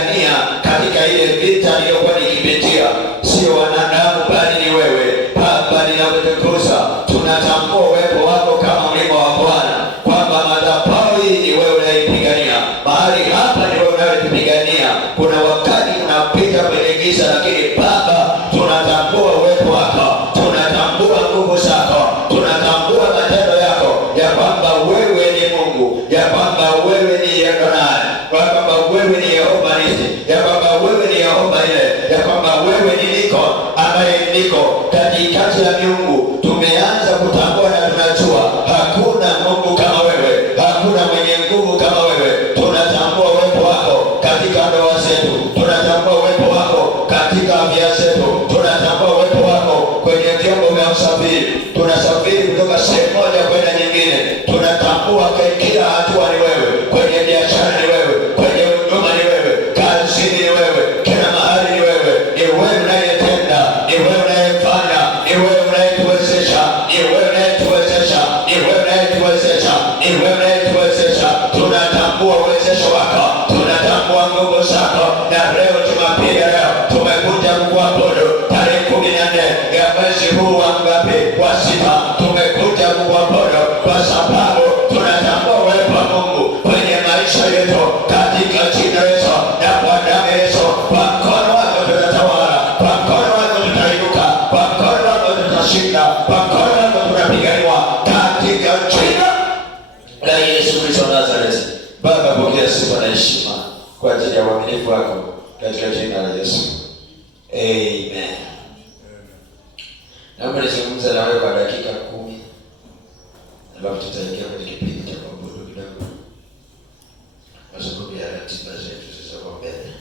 kunipigania katika ile vita niliyokuwa nikipitia. Sio wanadamu bali ni wewe. Baba, ninakutukuza. Tunatambua uwepo wako kama mlima wa Bwana, kwamba madhabahu hii ni wewe unaipigania. Mahali hapa ni wewe unayetupigania. Kuna wakati tunapita kwenye giza, lakini Baba, tunatambua uwepo wako, tunatambua nguvu zako, tunatambua matendo yako, ya kwamba wewe ni Mungu, ya kwamba wewe ni Adonai, ya kwamba wewe ni Yehova Nisi, ya kwamba wewe ni Yehova ile, ya kwamba wewe ni Niko ambaye niko katikati ya miungu. Tumeanza kutambua na tunajua hakuna Mungu kama wewe, hakuna mwenye nguvu kama wewe. Tunatambua uwepo wako katika ndoa zetu, tunatambua uwepo wako katika afya zetu, tunatambua uwepo wako kwenye vyombo vya usafiri. Tunasafiri kutoka sehemu moja kwenda nyingine, tunatambua kila hatua ni wewe, kwenye biashara ni wewe, kwenye huduma ni wewe, kazini ni wewe, kila mahali ni wewe. Ni wewe unayetenda, ni wewe unayefanya, ni wewe unayetuwezesha, ni wewe unayetuwezesha, ni wewe unayetuwezesha, ni wewe unayetuwezesha. Tunatambua uwezesho wako, tunatambua nguvu zako. Na leo Jumapili ya leo tumekuja kukuabudu tarehe 14 ya mwezi huu wa ngapi? Wa 6. Tumekuja kukuabudu kwa sababu tunatambua uwepo wa Mungu kwenye maisha yetu, katika jina Yesu na kwa damu Yesu. Kwa mkono wako tutatawala, kwa mkono wako tutainuka, kwa mkono wako tutashinda, kwa mkono wako tunapiganiwa, katika jina la Yesu Kristo wa Nazareti. Baba, pokea sifa na heshima kwa ajili ya uaminifu wako, katika jina la Yesu. Amen. Naomba nizungumze na wewe kwa dakika 10, ambapo tutaingia kwenye kipindi cha kuabudu kidogo, kwa sababu ya ratiba zetu zilizo mbele.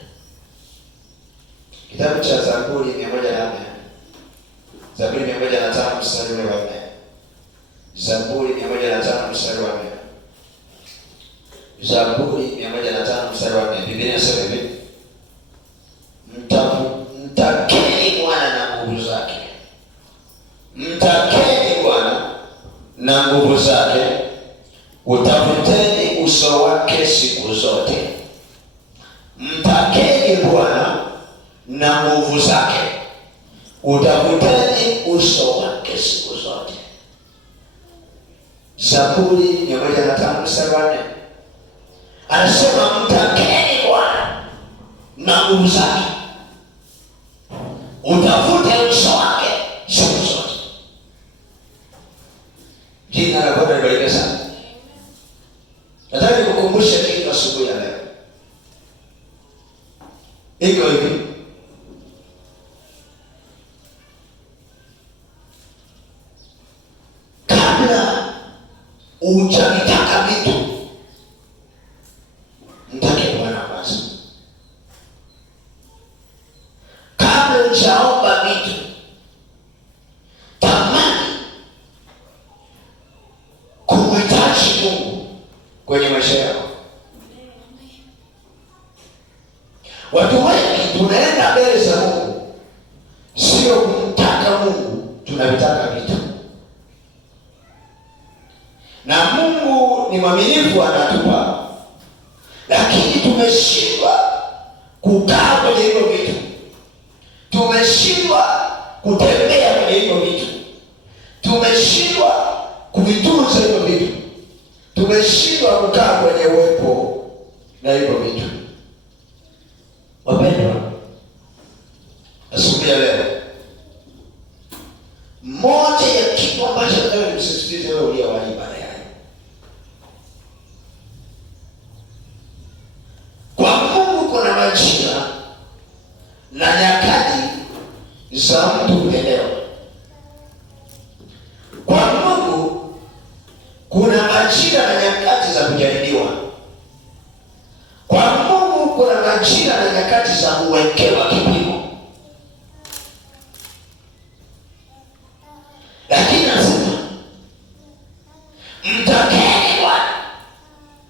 Kitabu cha Zaburi 104. Zaburi 105 mstari wa 4. Zaburi 105 mstari wa 4. Zaburi 105 mstari wa 4. Biblia inasema hivi: Mtakeni Bwana na nguvu zake. Mtakeni Bwana na nguvu zake, utafuteni uso wake siku zote. Mtakeni Bwana na nguvu zake, utafuteni uso wake siku zote. Zaburi 105 mstari wa 4. Anasema mtakeni Bwana na nguvu zake, utafute uso wake siku zote. Jina la Bwana libarikiwe sana. Nataka nikukumbushe kitu asubuhi ya leo. Iko hivi: kabla hujataka vitu, mtake Bwana kwanza. Kabla hujaomba vitu, tamani kumhitaji Mungu kwenye maisha yako. Watu wengi tunaenda mbele za Mungu sio kumtaka Mungu, tunavitaka vitu. Na Mungu ni mwaminifu, anatupa, lakini tumeshindwa kukaa kwenye hivyo vitu, tumeshindwa kutembea kwenye hivyo vitu, tumeshindwa kuvitunza hivyo vitu, tumeshindwa kukaa kwenye uwepo na hivyo vitu. Wapendwa, asubuhi ya leo, moja ya kitu ambacho nataka nikusisitize wewe uliyewahi ibada yangu, kwa Mungu kuna majira na nyakati za mtu kuelewa. Kwa Mungu kuna majira na nyakati za kujaribiwa. Kwa Mungu kuna majira na nyakati za kuwekewa kipimo. Lakini nasema mtakeni Bwana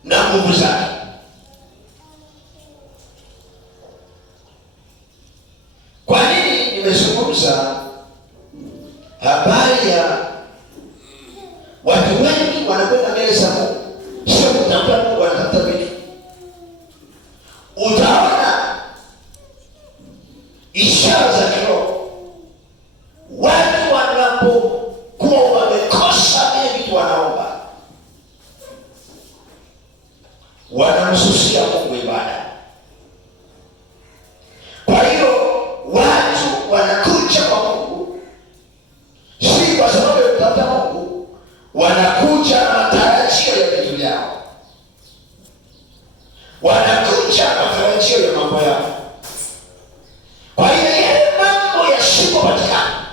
na nguvu zake. Kwa nini nimezungumza habari ya watu wengi wanakwenda mbele za Mungu sio kutafuta Mungu, wanatafuta vitu? Utaona ishara za kiroho. Watu wanapokuwa wamekosa vile vitu wanaomba, wanamsusia Mungu ibada. Kwa hiyo watu wanakuja kwa Mungu si kwa sababu ya kutafuta Mungu, wanakuja na matarajio ya vitu vyao, wanakuja na matarajio ya mambo yao. Kwa hiyo yale mambo yasipopatikana,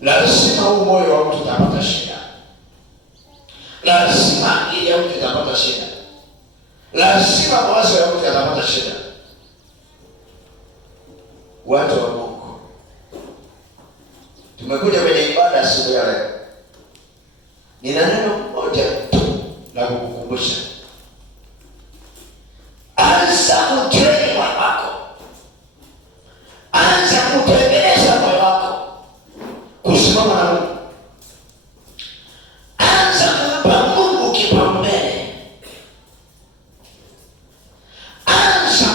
lazima huu moyo wa mtu utapata shida, lazima ili ya mtu itapata shida, lazima mawazo ya mtu yatapata shida. Watu wa Mungu, tumekuja kwenye ibada siku ya leo. Nina neno moja tu la kukukumbusha. Anza kutrain moyo wako, anza kutengeneza moyo wako kusimama na Mungu. Anza kumpa Mungu kipaumbele, anza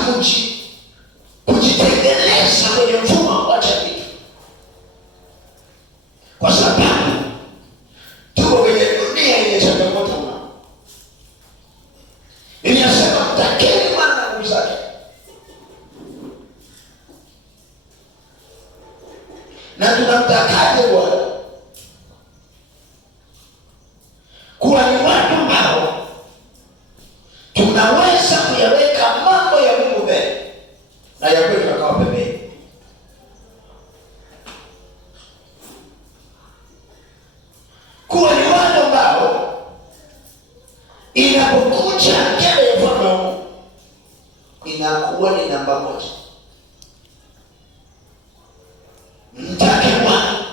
kujitengeneza kwenye mfumo wa kuacha vitu, kwa sababu tuko kwenye dunia yenye changamoto mno. Ninasema mtakeni Bwana na nguvu zake. Na tunamtakaje Bwana? Kuwa ni watu ambao tunaweza kuyaweka mambo ya Mungu mbele na ya kwetu yakawa pembeni. Kuwa ni watu ambao inapokuja mbele ya ufalme wa Mungu inakuwa ni namba moja. Mtake Bwana.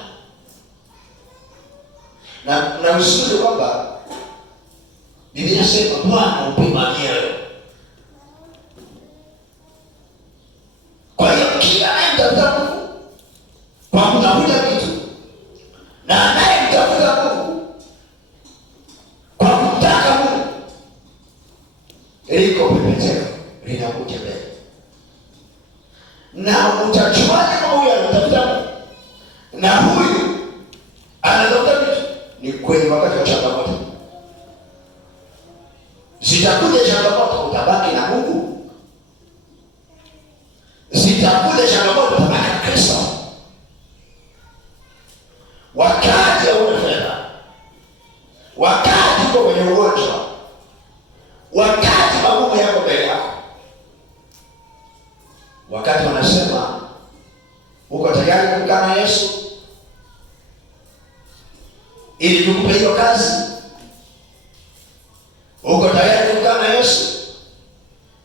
Na uzuri kwamba Biblia inasema Bwana upima mioyo. Kwa hiyo kila anayemtafuta Mungu kwa kutafuta vitu, na anayemtafuta Mungu kwa kumtaka Mungu, liko pembeteko linakuja mbele. Na utajuaje kama huyu anatafuta Mungu na huyu anatafuta vitu? Ni kwenye wakati wa changamoto. Zitakuja changamoto, utabaki na Mungu. Zitakuja changamoto, utabaki na Kristo. Wakati hauna fedha, wakati uko kwenye ugonjwa, wakati magumu yako mbele yako, wakati wanasema uko tayari kukaa na Yesu ili tukupe hiyo kazi, uko tayari kukaa na Yesu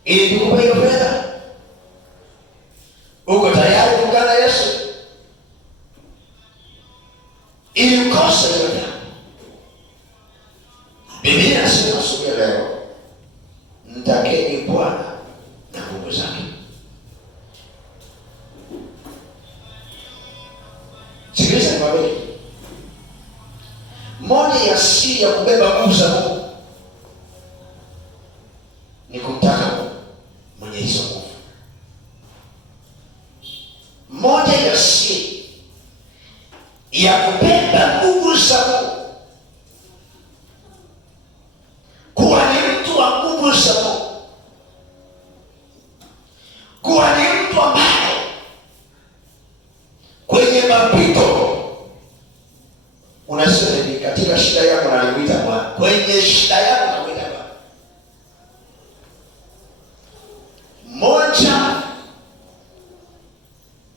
ili tukupe hiyo fedha, uko tayari kukaa na Yesu ili ukose hiyo. Biblia inasema siku ya leo, mtakeni Bwana na nguvu zake. Sikiliza niwaambie, moja ya siri ya kubeba nguvu za Mungu ni kumtaka Mungu mwenye hizo nguvu. Moja ya siri ya kubeba nguvu za Mungu, kuwa ni mtu wa nguvu za Mungu, kuwa ni mtu ambaye kwenye mapito unasema ni katika shida yako nalimuita Bwana, kwenye shida yako namuita Bwana. Moja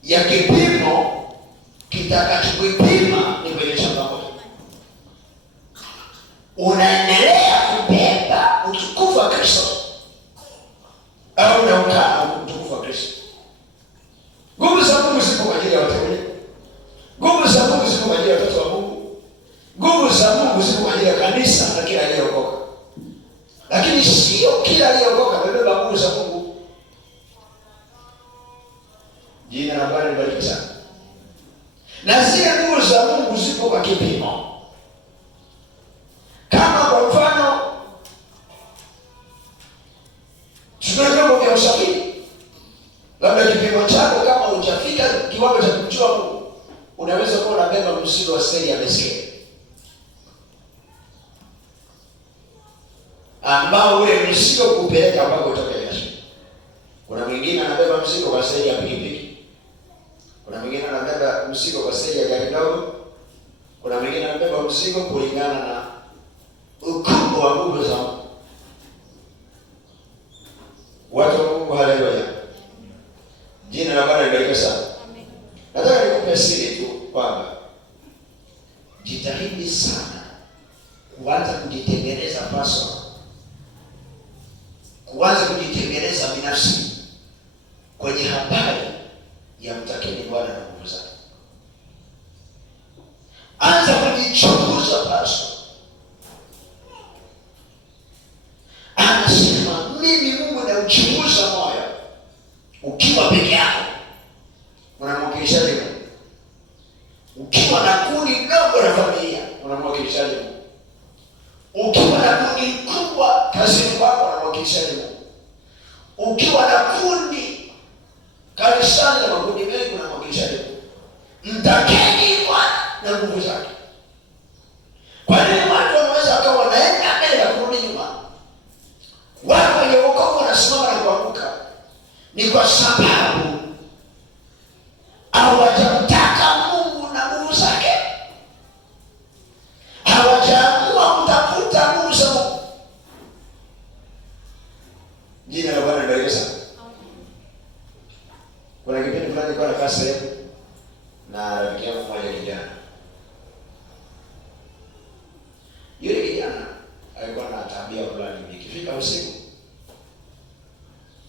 ya kipimo kitakachokuipima ni kwenye changamoto. Unaendelea kubeba utukufu wa Kristo au unaukana utukufu wa Kristo? Nguvu za Mungu zipo kwa ajili ya wateule. Nguvu za Mungu zipo kwa ajili ya watoto wa Mungu. Nguvu za Mungu zipo kwa ajili ya kanisa na kila aliyeokoka. Lakini sio kila aliyeokoka amebeba nguvu za Mungu. Jina la Bwana libarikiwe sana. Na zile nguvu za Mungu zipo kwa kipimo. Kama kwa mfano tuna vyombo vya usafiri, labda kipimo chako kama hujafika kiwango cha kumjua Mungu, unaweza kuwa unabeba mzigo wa seli ya baiskeli, ambao ule mzigo kupeleka mpaka utoke jasho. Kuna mwingine anabeba mzigo kwa seli ya pikipiki, kuna mwingine anabeba mzigo kwa seli ya gari dogo, kuna mwingine anabeba mzigo kulingana na ukubwa wa nguvu za Mungu. Watu wa Mungu, haleluya. Jina la Bwana libarikiwe sana. Nataka nikupe siri tu kwamba jitahidi sana kuanza kujitengeneza personal, kuanza kujitengeneza binafsi kwenye habari ya mtakeni Bwana na nguvu zake. Anza kujichunguza personal. Anasema mimi Mungu na uchunguza moyo. Ukiwa peke yako unamwakilishaje Mungu? Ukiwa na kundi dogo la familia unamwakilishaje Mungu? Ukiwa na kundi kubwa kazini kwako unamwakilishaje Mungu? Ukiwa na kundi kanisani na makundi mengi unamwakilishaje Mungu? Mtakeni Bwana na nguvu zake. Kwa nini watu wanaweza wakawa wanaenda mbele na kurudi nyuma? Watu wenye wokovu wanasimama na kuanguka, ni kwa sababu hawajamtaka Mungu na nguvu zake, hawajaamua kutafuta nguvu za Mungu. Jina la Bwana libarikiwe sana. Kuna kipindi fulani nilikuwa nakaa sehemu na rafiki yangu mmoja kijana. Yule kijana alikuwa na tabia fulani, ikifika usiku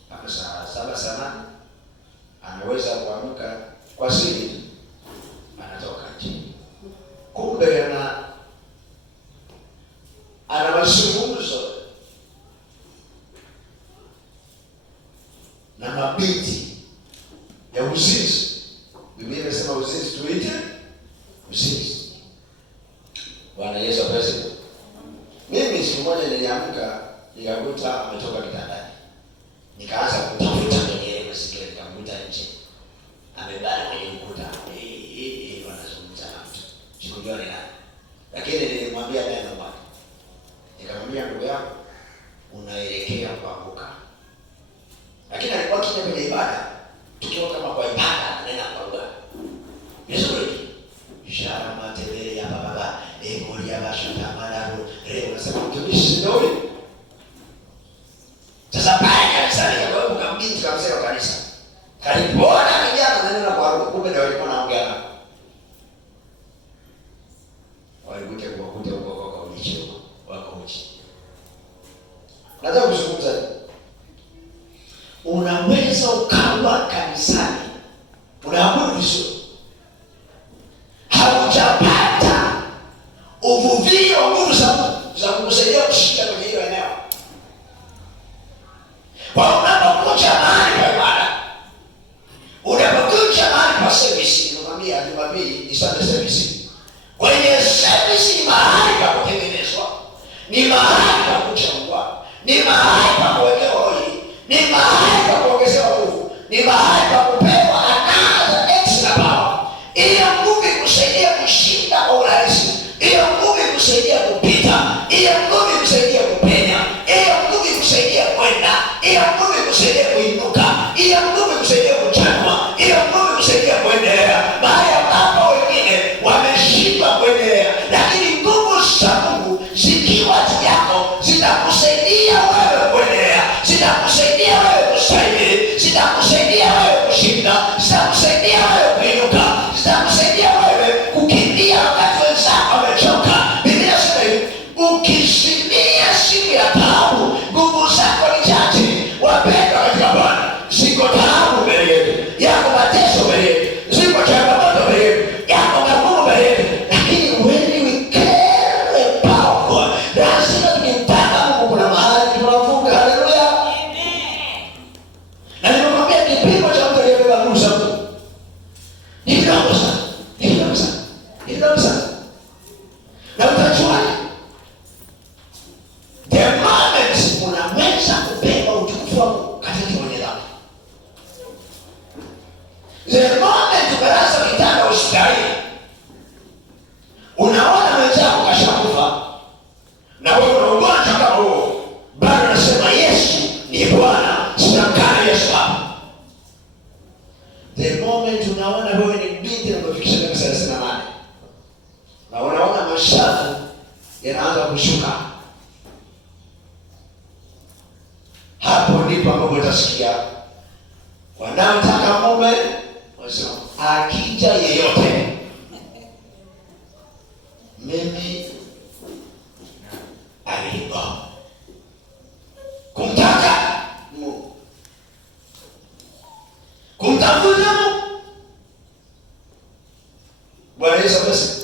kama saa 7 saa 8 anaweza kuamka kwa siri, anatoka nje. Kumbe ana mazungumzo na mabinti ya uzinzi. Biblia inasema uzinzi tuite uzinzi. Bwana Yesu asifiwe. Mimi siku moja niliamka nikakuta ametoka kitandani. Nikaanza kutafuta kwenye masikio, nikamkuta nje amebana kwenye ukuta. Wanazungumza na mtu, sikujua ni nani, lakini nilimwambia neno moja. Nikamwambia, ndugu yangu, unaelekea kuanguka. Lakini alikuwa kile kwenye ibada, tukiwa kama kwa ibada, ananena kwa lugha vizuri, ishara matembele ya baba emori ya basha tamanaru leo. Unasema mtumishi ndio huyu. Sasa pale kanisani kwa sababu kambinti kabisa wa kanisa kalipona vijana ananena kwa lugha, kumbe ndio walikuwa wanaongea nao. Walikuja kuwakuta huko kwa ulicho wako uchi. Nataka kuzungumza, unaweza ukawa kanisani unaabudu vizuri, haujapata uvuvio wa nguvu za kukusaidia kushinda kwenye hiyo eneo. Kwa unapokuja mahali pa ibada, unapokuja mahali pa service, nimekwambia Jumapili ni Sunday service. Kwenye service ni mahali pa kutengenezwa, ni mahali pa kuchangwa, ni mahali pa kuwekewa hoi, ni mahali pa kuongezewa nguvu, ni mahali pa kupewa another extra power. Iyo nguvu kusaidia kushinda kwa urahisi, iyo nguvu kusaidia kupita, iyo nguvu kusaidia kupenya, iyo nguvu kusaidia kwenda, iyo nguvu kusaidia kuinuka, iyo nguvu kusaidia kuchanua, iyo nguvu kusaidia kuendelea mahali ambapo wengine wameshindwa kuendelea. Lakini nguvu za Mungu zikiwa juu yako zitakusaidia wewe kuendelea, zitakusaidia wewe kustahimili, zitakusaidia wewe kushinda, zitakusaidia wewe kuinuka, zitakusaidia wewe kukimbia wakati wenzako wamechoka. Biblia inasema hivi, ukizimia siku ya taabu, nguvu zako ni chache. Wapendwa katika Bwana, ziko taabu mbele yetu, yako mateso mbele yetu, ziko changamoto mbele yetu, yako magumu mbele yetu, lakini when we carry power, lazima tukimtaka Mungu kuna mahali tunavuka. Haleluya, amen. Na nimemwambia kipimo cha mtu aliyebeba nguvu za Mungu ni kidogo sana, ni kidogo sana, ni kidogo sana. Na utajuaje? The moment unaweza kubeba utukufu wa Mungu katika kwenye dhambi, the moment kitanda hospitalini, unaona mwenzako kashakufa na wewe una ugonjwa kama huo, bado unasema Yesu ni Bwana, sitamkana Yesu hapa. The moment unaona wewe ni binti na umefikisha miaka 38 na unaona mashavu yanaanza kushuka, hapo ndipo ambapo utasikia wanaotaka mume wasema, akija yeyote mimi alipo kumtaka Mungu, kumtafuta Mungu. Bwana Yesu asifiwe.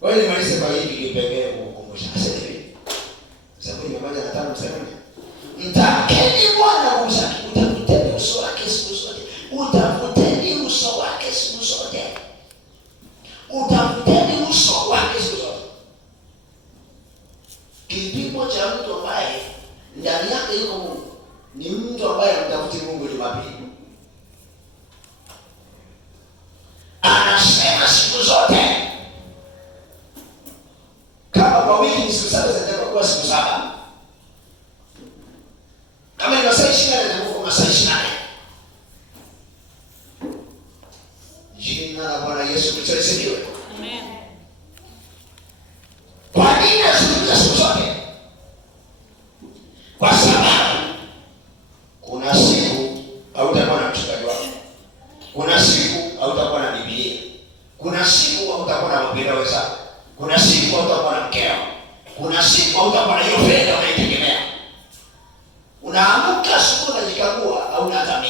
Kwa hiyo nimalize kwa hiki kipengele kukumbusha. Asema hivi. Zaburi 105 mstari wa 4. Mtakeni Bwana kwa usafi, utafuteni uso wake siku zote. Utafuteni uso wake siku zote. Utafuteni uso wake siku zote. Kipimo cha mtu ambaye ndani yake yuko Mungu ni mtu ambaye anamtafuta Mungu Jumapili. Anasema siku zote. Kama kwa wiki ni siku 7 zinataka kuwa siku 7. Kama ni masaa 24 zinataka kuwa masaa 24. Jina la Bwana Yesu Kristo lisifiwe. Amen. Kwa nini nazungumza siku zote? Kwa sababu kuna siku hautakuwa na mchungaji wako. Kuna siku hautakuwa na Biblia. Kuna siku hautakuwa na wapendwa wenzako. Kuna siku hautakuwa na mkeo. Kuna siku hautakuwa na hiyo fedha unaitegemea. Unaamka asubuhi unajikagua hauna hata 100.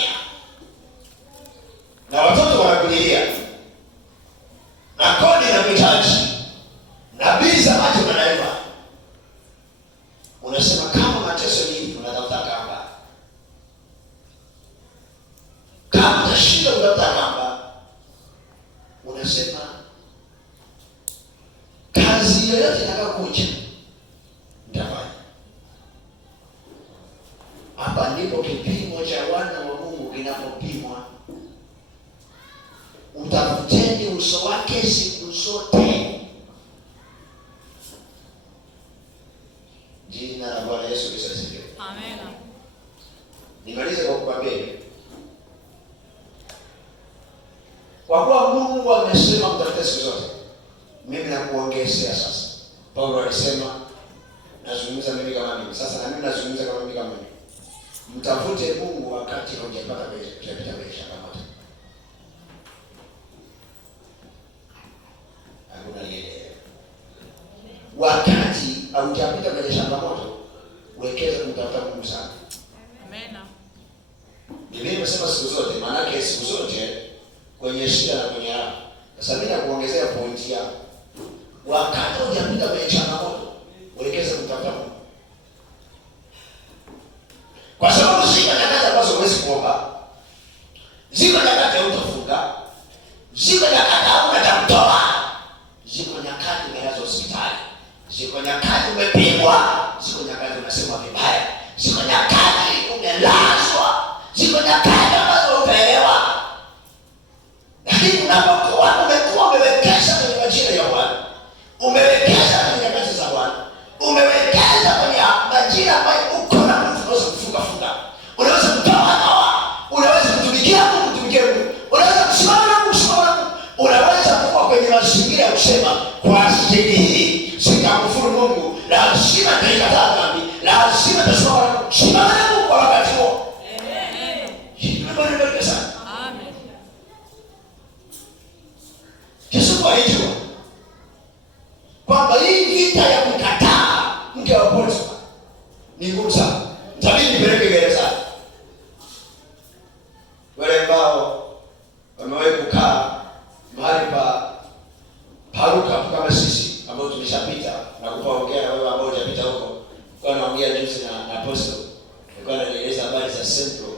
Na watoto wanakulilia. Na kodi na mitaji. Na bili za maji unadaiwa. Unasema kama mateso ni hivi unatafuta kamba. Kama utashinda kutafuta kamba, unasema kazi yoyote itakayokuja nitafanya. Hapa ndipo kipimo cha wana wa Mungu kinapopimwa. Utafuteni uso wake siku zote. Jina la Bwana Yesu Kristo lisifiwe. Amen. Nimalize kwa kukwambia hivi. Kwa kuwa Mungu amesema mtafute siku zote, mimi nakuongezea sasa. Paulo alisema, nazungumza mimi kama mimi. Sasa na mimi nazungumza kama mimi kama mimi. Mtafute Mungu wakati hujapata changamoto. Hakuna lile. Wakati hujapita kwenye changamoto, wekeza kumtafuta Mungu sana. Amen. Biblia imesema siku zote, maana yake siku zote kwenye shida na kwenye raha. Sasa mimi nakuongezea pointi yako. Wakati hujapita kwenye changamoto, wekeza kumtafuta Mungu. Kwa sababu ziko nyakati ambazo huwezi kuomba. Ziko nyakati hutafunga. Ziko nyakati hauna cha kutoa. Ziko nyakati umelazwa hospitali. Ziko nyakati umepigwa. Ziko nyakati unasema vibaya. Ziko nyakati umelazwa. Ziko nyakati ambazo utaelewa. Lakini unapokuwa umewekeza kwenye majira ya Bwana, umewekeza kwenye nyakati za Bwana, umewekeza kwenye majira ambayo uko na mtu unaweza kufunga, unaweza kutoa ndoa, unaweza kutumikia Mungu, unaweza kusimama na Mungu, unaweza kuwa kwenye mazingira ya kusema kwa ajili hii sitamkufuru Mungu, lazima nitaikataa dhambi, lazima nitasimama na Mungu kwa wakati huo. Amen. Hii Bwana baraka sana. Amen. Yesu alijua kwamba hii vita ya kukataa mke wa Potifa ni ngumu sana. Mtabidi nipeleke gerezani. Wale ambao wamewahi kukaa mahali pa paruka kama sisi ambao tumeshapita na kupaongea, wewe ambao hujapita huko, kwa naongea juzi na apostle, nilikuwa naeleza habari za Central.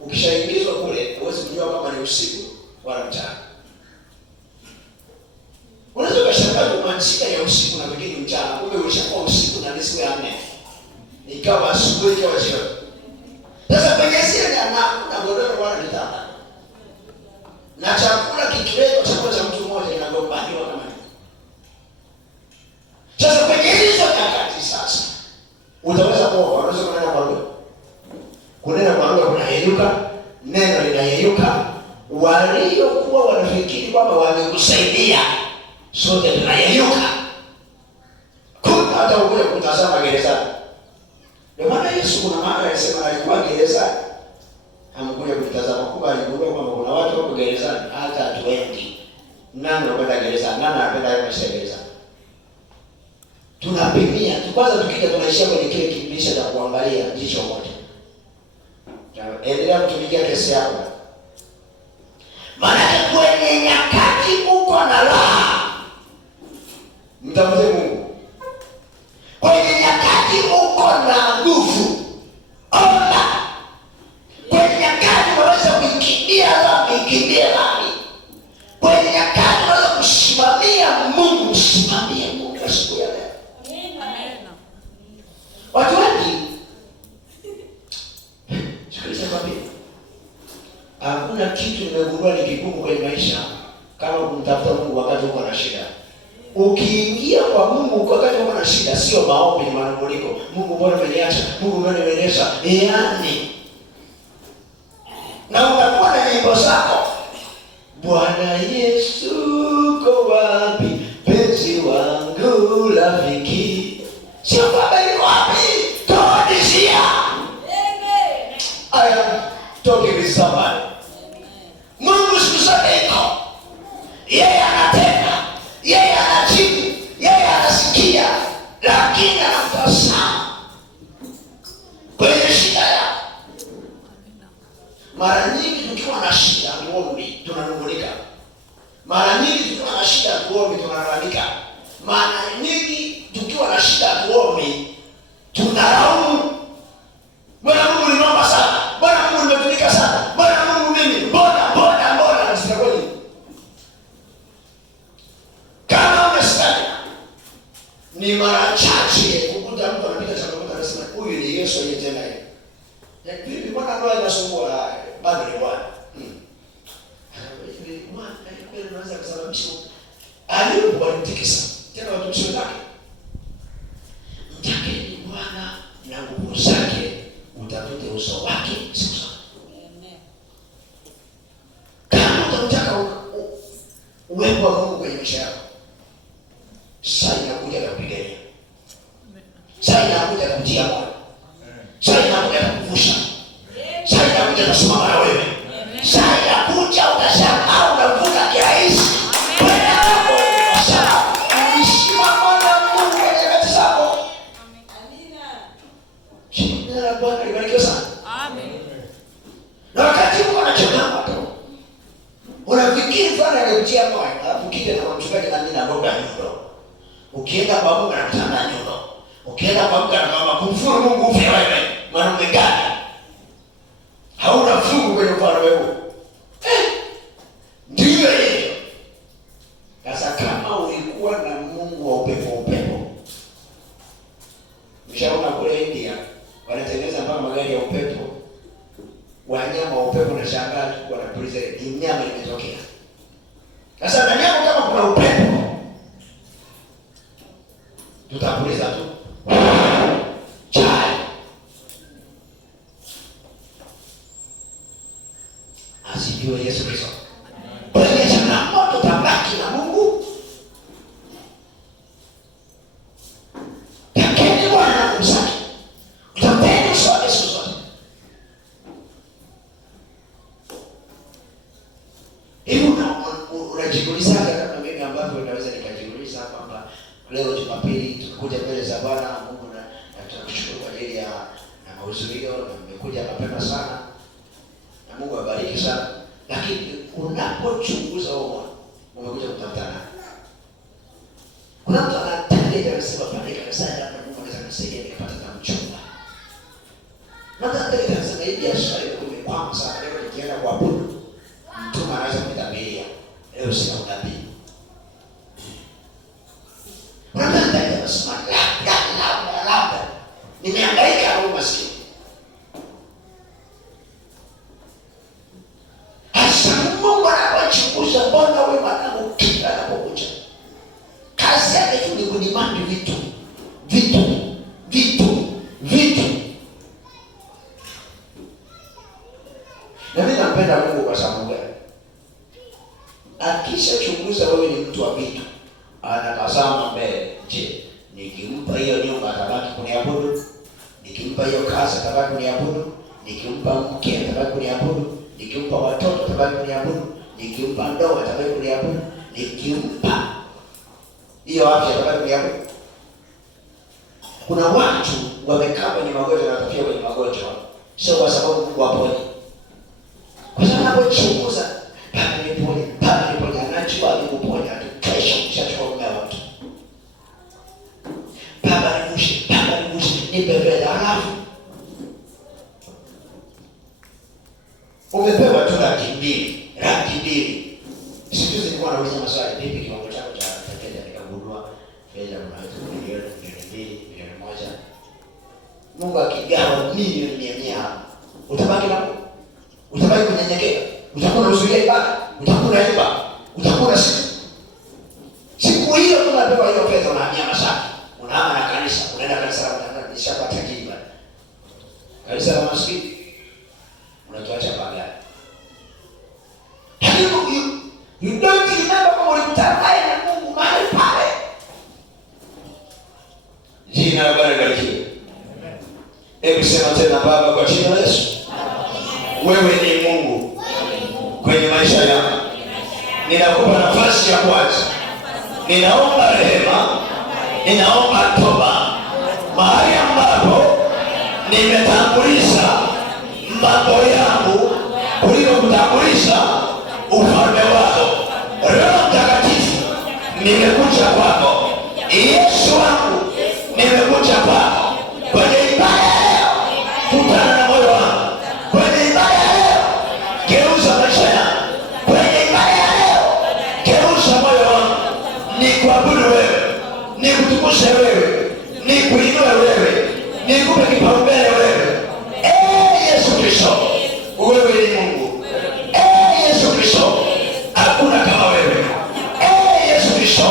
Ukishaingizwa kule huwezi kujua kama ni usiku wala mchana. Unaweza kushangaa kumanzika ya usiku na pengine mchana, kumbe ulishakuwa usiku na siku ya 4. Ikawa asubuhi ikawa jioni. Sasa kwenye zile na godoro wala vitanda. Na chakula kikiwekwa, chakula cha mtu mmoja inagombaniwa kama hiyo. Sasa kwenye hizo nyakati sasa utaweza kuokoa, unaweza kunena kwa lugha. Kunena kwa lugha kunayeyuka, neno linayeyuka. Waliokuwa wanafikiri kwamba wamekusaidia, sote tunayeyuka. Kuna hata ukule kutazama gerezani. Ndio maana Yesu kuna maana alisema alikuwa gerezani. Amekuja kutazama kwa aligundua kwamba kuna watu wako gerezani hata hatuendi. Nani anapenda gerezani? Nani anapenda maisha gerezani? Tunapimia. Kwanza tukija tunaishia kwenye kile kibilisha cha kuangalia jicho moja. Endelea kutumikia kesi yako. Maana kwenye nyakati uko na raha, mtafute Mungu. Kwenye nyakati uko na nguvu, omba. Kwenye nyakati unaweza kukimbia dhambi, kimbia dhambi. Kwenye nyakati unaweza kusimamia Mungu, simamia Mungu siku ya leo. Amen. Watu wengi sikiliza kwa Biblia. Hakuna kitu nimegundua ni kigumu kwenye maisha kama kumtafuta Mungu wakati uko na shida. Ukiingia kwa Mungu wakati uko na shida, sio maombi, ni manunguniko. Mungu mbona umeniacha? Mungu mbona umeniacha? Yaani. Na utakuwa na nyimbo zako. Bwana Yesu uko wapi? Penzi wangu rafiki. Sio baba yuko wapi? Todisia. Amen. I am talking with somebody. Mungu siku zote iko. Yeye anatenda. Yeye anajibu. Yeye anasikia. Lakini anamtazama kwenye shida yako. Mara nyingi tukiwa na shida tuombi, tunanungulika. Mara nyingi tukiwa na shida tuombi, tunalalamika. Mara nyingi tukiwa na shida tuombi, tunalaumu. Bwana Mungu nimeomba sana. Bwana Mungu nimetumika sana. Bwana Mungu mimi, mbona nisitakweli. Kama umestania, ni mara chache kukuta mtu anapita changamoto anasema huyu ni Yesu aliyetenda hivi. Vipi bwana ndoa inasumbua? Bado ni Bwana. Bwana kweli anaweza kusababisha alipokutikisa. Tena watumishi wake. Mtakeni Bwana na nguvu zake, utafute uso wake siku zote. Amen. Kama unataka uwepo wa Mungu kwenye maisha yako, sasa inakuja kupigania. Sasa inakuja kutia moyo. Sasa inakuja kukuvusha. Sasa inakuja kusimama na wewe. Sasa inakuja utashangaa unavuka kirahisi. Wewe hapo unashangaa. Unasimama na Mungu kwenye kati zako. Amina. Jina la Bwana libarikiwe sana. Amen. Na wakati uko na changamoto, unafikiri Bwana anakutia moyo, alafu kile na mchungaji na mimi na ndoga nyundo. Ukienda kwa Mungu anakutana nyundo. Ukienda kwa Mungu anakwambia kumfuru Mungu ufe wewe. Mwanaume gani? Hauna fungu kwenye mfano wewe. Ndio hiyo. Sasa kama ulikuwa na Mungu wa upepo, mshaona kule India wanatengeneza mpaka magari ya upepo. Wanyama wa upepo na shangaa tu wanapuliza nyama imetokea. Sasa na nyama kama kuna upepo, tutapuliza tu. Chai. Asifiwe Yesu Kristo. Kwenye changamoto tabaki na Mungu. Takeni Bwana na kumsaki. Utapenda sote siku zote. Hivi unajiuliza kama mimi ambavyo naweza nikajiuliza kwamba leo Jumapili tunakuja mbele za Bwana Mungu na tunakushukuru kwa ajili ya mahudhurio na mmekuja mapema sana. Na Mungu awabariki sana. Lakini unapochunguza wao umekuja kutafutana. Kuna mtu anataka anasema pale kanisani hapa Mungu anaweza kusaidia nikapata na mchumba. Na hata anasema hii biashara yako imekwama sana, leo nikienda kuabudu mtu anaweza kunitabiria. Leo sina unabii. Unataka anasema labda nimehangaika au maskini. unampenda Mungu kwa sababu gani? Akishachunguza wewe ni mtu wa vitu, anatazama mbele. Je, nikimpa hiyo nyumba atabaki kuniabudu? Nikimpa hiyo kazi atabaki kuniabudu? Nikimpa mke atabaki kuniabudu? Nikimpa watoto atabaki kuniabudu? Nikimpa ndoa atabaki kuniabudu? Nikimpa hiyo afya atabaki kuniabudu? Kuna watu wamekaa kwenye magonjwa na watafia kwenye magonjwa, sio kwa sababu Mungu aponye. Kwa sababu anapochunguza, Baba niponye, Baba niponye, anajua alikuponya tu. Kesho kishachukua muda wa mtu. Baba nivushe, Baba nivushe, nipe fedha. Halafu umepewa tu laki mbili. Siku zilikuwa nauliza maswali, vipi kiwango chako cha fedha? Nikagundua fedha unaweza milioni 2, milioni 1. Mungu akigawa milioni 100, utabaki na Mungu? Utabaki kunyenyekea? Utakuwa unazuia ibada? Utakuwa unaimba? Utakuwa siku hiyo tunapewa hiyo fedha, unahamia Masaki, unahama na kanisa, unaenda kanisa la Mtakatifu nishapata jibu. Kanisa la maskini unatuacha pagani. You don't remember kama ulikutana naye na Mungu mahali pale. Jina la Bwana libarikiwe. Hebu sema tena, Baba, kwa jina la Yesu, wewe ni Mungu kwenye maisha yangu. Ninakupa nafasi ya kwanza. Ninaomba rehema, ninaomba toba mahali ambapo nimetanguliza mambo yangu kuliko kutanguliza ufalme wako. Roho Mtakatifu, nimekuja kwako. Yesu wangu, nimekuja kwako. Kwenye ibada leo, kutana na moyo wangu. Kwenye ibada leo, geuza maisha yangu. Kwenye ibada leo, geuza moyo wangu. Nikuabudu wewe, nikutukuze wewe, nikuinue wewe, nikupe kipaumbele wewe. Yesu Kristo, wewe ni Mungu. Yesu Kristo, hakuna kama wewe. Yesu Kristo,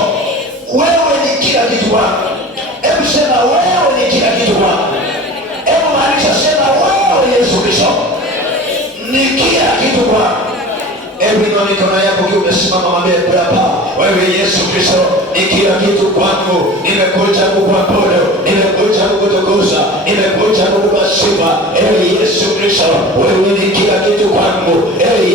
wewe ni kila kitu kwangu. Hebu sema wewe ni kila kitu kwangu. Hebu maanisha sema wewe Yesu Kristo ni kila kitu kwangu. Hebu inua mikono yako ukiwa umesimama, mwambie Baba, wewe Yesu Kristo ni kila kitu kwangu. Nimekuja kukuabudu, nimekuja kukutukuza, nimekuja kukupa sifa. Yesu Kristo, wewe ni kila kitu kwangu.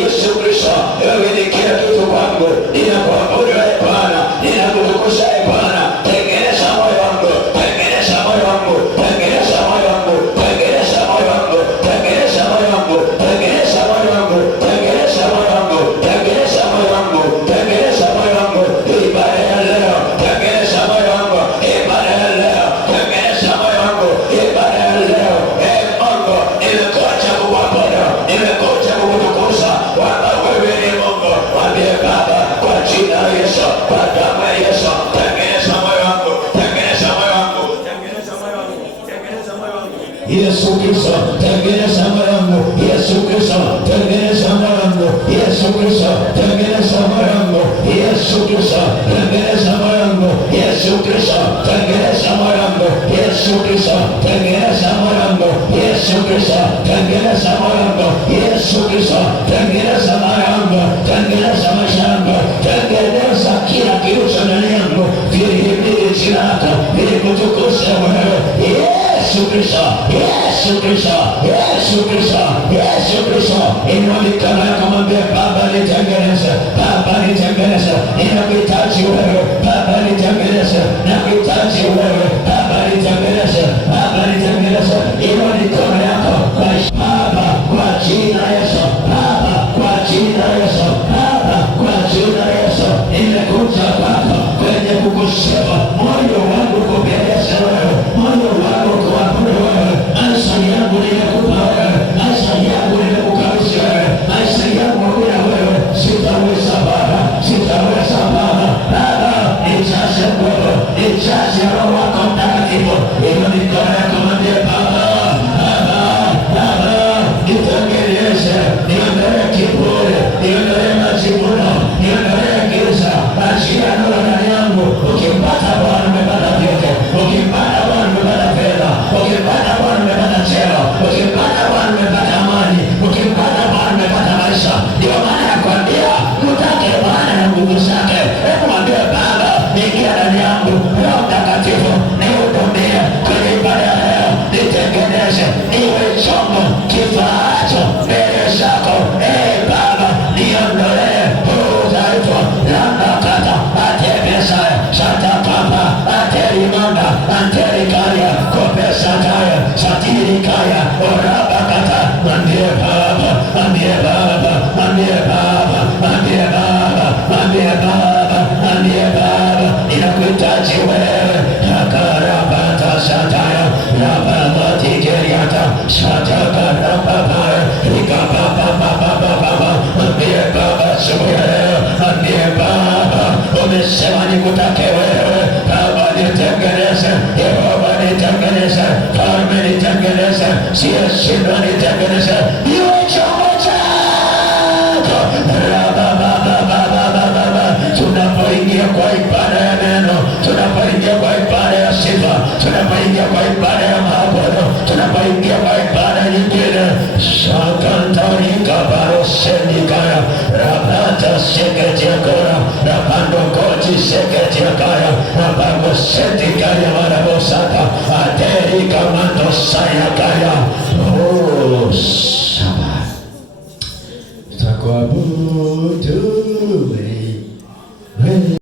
Yesu Kristo, wewe ni kila kitu kwangu. Ninakuabudu Bwana, ninakutukuza Bwana. Tengeneza moyo wangu, tengeneza moyo wangu, tengeneza moyo wangu, tengeneza moyo wangu, tengeneza moyo wangu, tengeneza moyo wangu, tengeneza moyo wangu, tengeneza moyo wangu, tengeneza moyo wangu. Ibada ya leo, tengeneza moyo wangu. Ibada ya leo, tengeneza moyo wangu. Ibada ya leo, Mungu, nimekuja kukuabudu, nimekuja kukutukuza. Bwana, wewe ni Mungu. Mwambie Baba, kwa jina la Yesu, kwa damu ya Yesu, tengeneza moyo wangu, tengeneza moyo wangu, tengeneza moyo wangu, tengeneza moyo wangu. Yesu Kristo, tengeneza moyo wangu. Yesu Kristo, tengeneza moyo wangu. Yesu Kristo, tengeneza moyo wangu. Yesu Kristo, tengeneza moyo wangu. Yesu Kristo, tengeneza moyo wangu. Yesu Kristo, tengeneza moyo wangu. Yesu Kristo, tengeneza moyo wangu. Yesu Kristo, tengeneza moyo wangu. Tengeneza maisha yangu. Tengeneza kila kitu ndani yangu. Vilihimili jina lako, vilikutukuza wewe. Yesu Kristo, Yesu Kristo, Yesu Kristo, Yesu Kristo. Inua mikono yako, mwambie Baba, nitengeneze, Baba nitengeneze. Ninakuhitaji wewe, Baba nitengeneze. Nakuhitaji wewe, Baba nitengeneze, Baba nitengeneze. Inua mikono yako, Baba, kwa jina la Yesu, Baba, kwa jina la Yesu, Baba, kwa jina la Yesu. Nimekuja kwako kwenye kukusifu, moyo wangu kupendeza wewe, moyo wangu kuabudu wewe. Maisha yangu nimekupa wewe, maisha yangu nimekukabidhi wewe, maisha yangu bila wewe sitaweza Baba, sitaweza Baba. Baba, nijaze nguvu, nijaze Roho wako Mtakatifu. orabakata, ndiye Baba, ndiye Baba, ndiye Baba, ndiye Baba, ndiye Baba, ndiye Baba, inakuhitaji wewe. Akarabata sataya, rababati jeriata, sataka rababaya, rikababababababa, ndiye Baba suya, ndiye Baba, umesema nikutake wewe, Baba nitengeneze, Yehova nitengeneze, Falme nitengeneze, siyeshindwa nitengeneze, iwe chombo chako. Rababababababa, tunapoingia kwa ibada ya neno, tunapoingia kwa ibada ya sifa, tunapoingia kwa ibada ya maabudu, tunapoingia kwa ibada nyingine, shakantarika barosenikaya, rabata seketiakora, rabandokoti seketiakaya, rabagosetikaya marabosaka, aterika mandosayakaya. Oh,